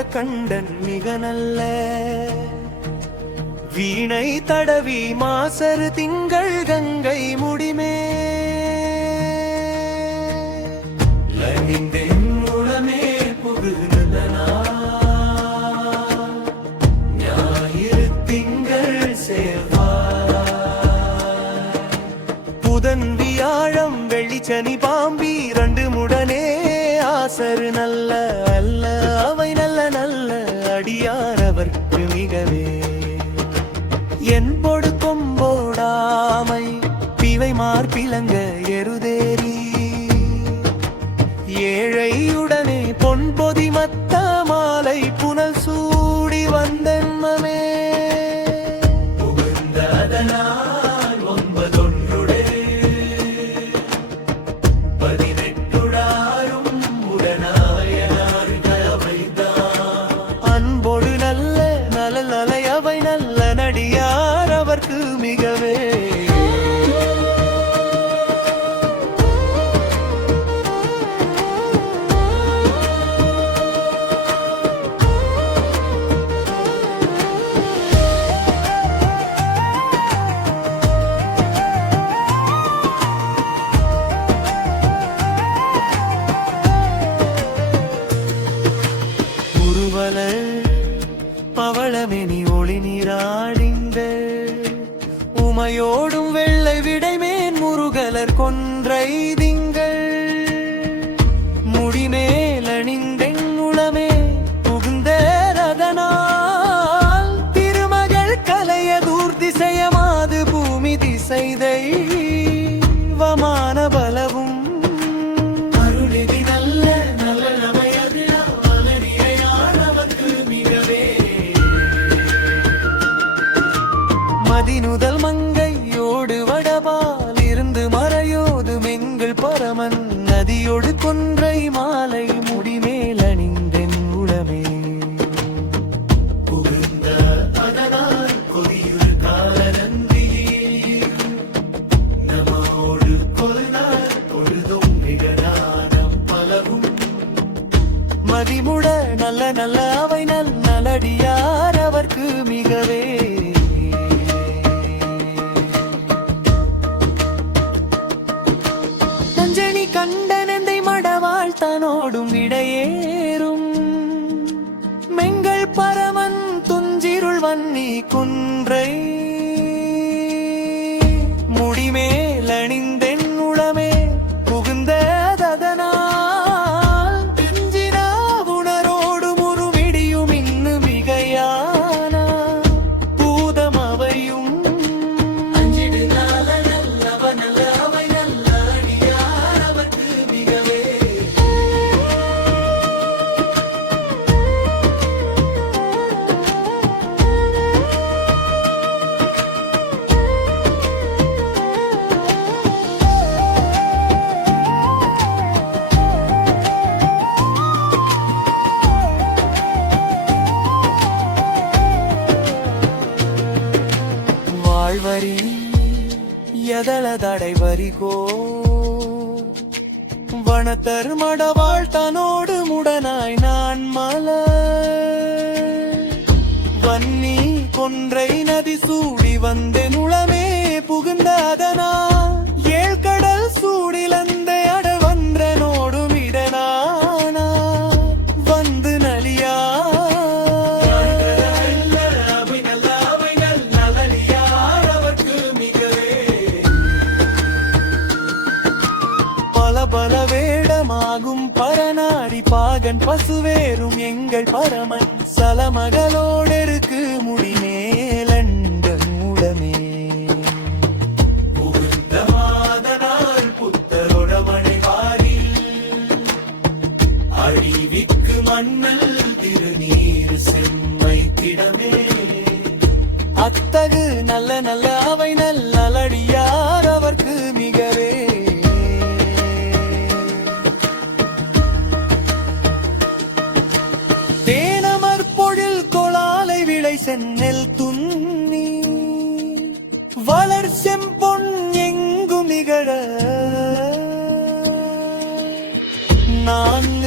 விடமுண்ட கண்டன் மிக நல்ல வீணை தடவி மாசரு திங்கள் கங்கை முடிமே. லணிந்தென் உளமே புகுந்தனா ஞாயிறு திங்கள் செவ்வாய் புதன் வியாழம் வெளிச்சனி பாம்பி அவர்க்கு மிகவே. என்பொடு கொம்போடாமை பிவை மார்பிலங்க எருதேரி ஏழையுடனே பொன்பொதி மத்த நலை அவை நல்ல நடியார் அவர்க்கு மிகவே உமையோடும் வெள்ளை விடைமேன் முருகலர் கொன்றை மங்கையோடு வடபால் இருந்து மறையோது மெங்கள் பரமன் நதியோடு கொன்றை மாலை முடிமேல் அணிந்தென் உளமே மதிமுட நல்ல நல்ல அவை நல் நலடியார் அவர்க்கு மிகவே தனோடும் இடையேறும் மெங்கள் பரமன் துஞ்சிருள் வன்னி குன்றை. எதள தடை வரிகோ. வனத்தர் மடவாழ் தனோடு முடனாய் நான் மலர். வன்னி கொன்றை நதி சூடி வந்தே வேடமாகும் பரநாடி பாகன் பசுவேறும் எங்கள் பரமன். சலமகளோடெருக்கு முடிமேலண்ட வாரில் அழிவிக்கு மன்னல் திருநீர் செம்மை திடமே அத்தகு நல்ல நல்ல அவை நல்லடியார் சென்னல் துன்னி வளர் செம்பொன் எங்கும் நிகழ? நான்